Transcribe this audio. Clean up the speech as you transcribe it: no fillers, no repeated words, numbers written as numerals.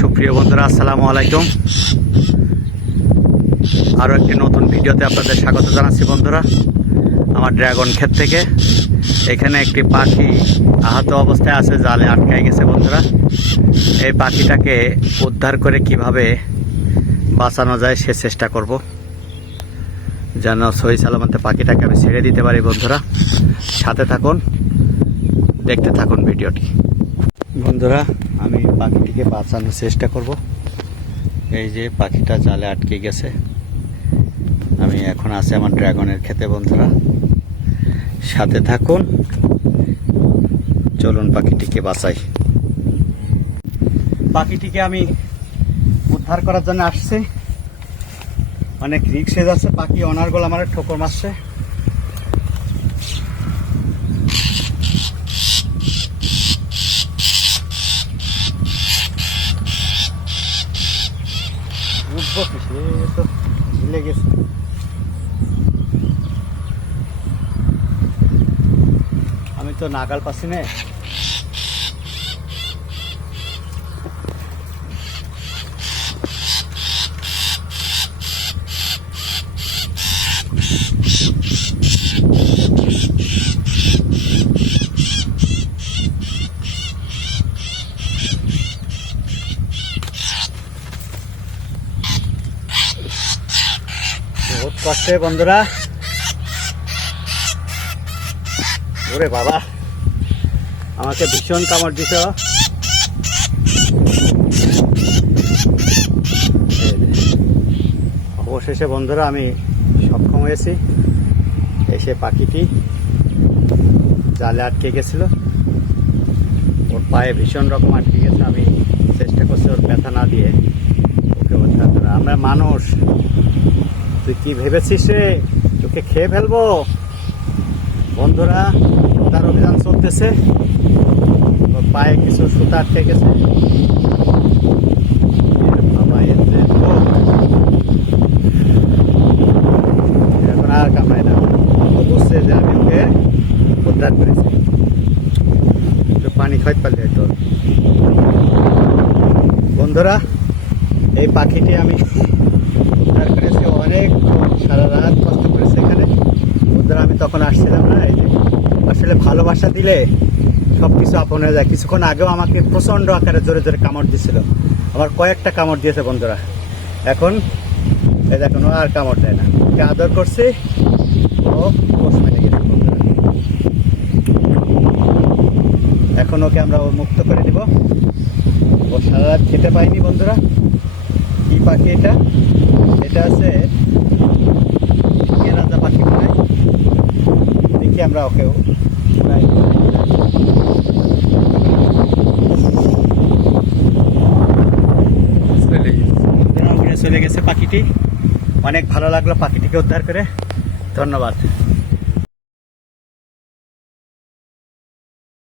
সুপ্রিয় বন্ধুরা, আসসালামু আলাইকুম। আরও একটি নতুন ভিডিওতে আপনাদের স্বাগত জানাচ্ছি। বন্ধুরা, আমার ড্রাগন ক্ষেত থেকে এখানে একটি পাখি আহত অবস্থায় আছে, জালে আটকায় গেছে। বন্ধুরা, এই পাখিটাকে উদ্ধার করে কিভাবে বাঁচানো যায় সে চেষ্টা করব, যেন সহি সালামতে পাখিটাকে আমি ছেড়ে দিতে পারি। বন্ধুরা, সাথে থাকুন, দেখতে থাকুন ভিডিওটি। বন্ধুরা, আমি পাখিটিকে বাঁচানোর চেষ্টা করব। এই যে পাখিটা জালে আটকে গেছে, আমি এখন আছি আমার ড্রাগনের ক্ষেতে। বন্ধুরা, সাথে থাকুন, চলুন পাখিটিকে বাঁচাই। পাখিটিকে আমি উদ্ধার করার জন্য আসছি। অনেক রিস্ক হয়ে যাচ্ছে, পাখি অনার্গল আমার ঠোকর মারছে। উঠবো কি, সে তো ঝুলে গেছে। আমি তো নাগাল পাচ্ছি না। বহুত কষ্টে বন্ধুরা। ওরে বাবা, আমাকে ভীষণ কামড় দিত। অবশেষে বন্ধুরা আমি সক্ষম হয়েছি। এসে পাখিটি জালে আটকে গেছিল, ওর পায়ে ভীষণ রকম আটকে গেছে। আমি চেষ্টা করছি ওর ব্যথা না দিয়ে ওকে উদ্ধার করা। আমরা মানুষ, তুই কি ভেবেছিস রে তোকে খেয়ে ফেলবো? বন্ধুরা, তার অভিযান চলতেছে। ওর পায়ে কিছু সুতা আটকে গেছে। বাবা, এখন আর কামড়ায় না। বুঝছে যে আমি ওকে উদ্ধার করেছি। পানি খাইতে পারলে হয়তো। বন্ধুরা, এই পাখিটি আমি উদ্ধার করেছি। অনেক সারা রাত কষ্ট করেছে এখানে। বন্ধুরা, আমি তখন আসছিলাম না। এই যে আসলে ভালোবাসা দিলে সব কিছু আপন হয়ে যায়। কিছুক্ষণ আগেও আমাকে প্রচণ্ড আকারে জোরে জোরে কামড় দিচ্ছিল। আমার কয়েকটা কামড় দিয়েছে বন্ধুরা। এখন এই দেখুন, ও আর কামড় দেয় না। ওকে আদর করছি, ও পোষ মেনে গেছে। বন্ধুরা, এখন ওকে আমরা মুক্ত করে দিব। ও সারা রাত খেতে পাইনি। বন্ধুরা, কি পাখি এটা? এটা আছে রাজা পাখি বলে। দেখি আমরা ওকেও চলে গেছে পাখিটি। অনেক ভালো লাগলো পাখিটিকে উদ্ধার করে। ধন্যবাদ।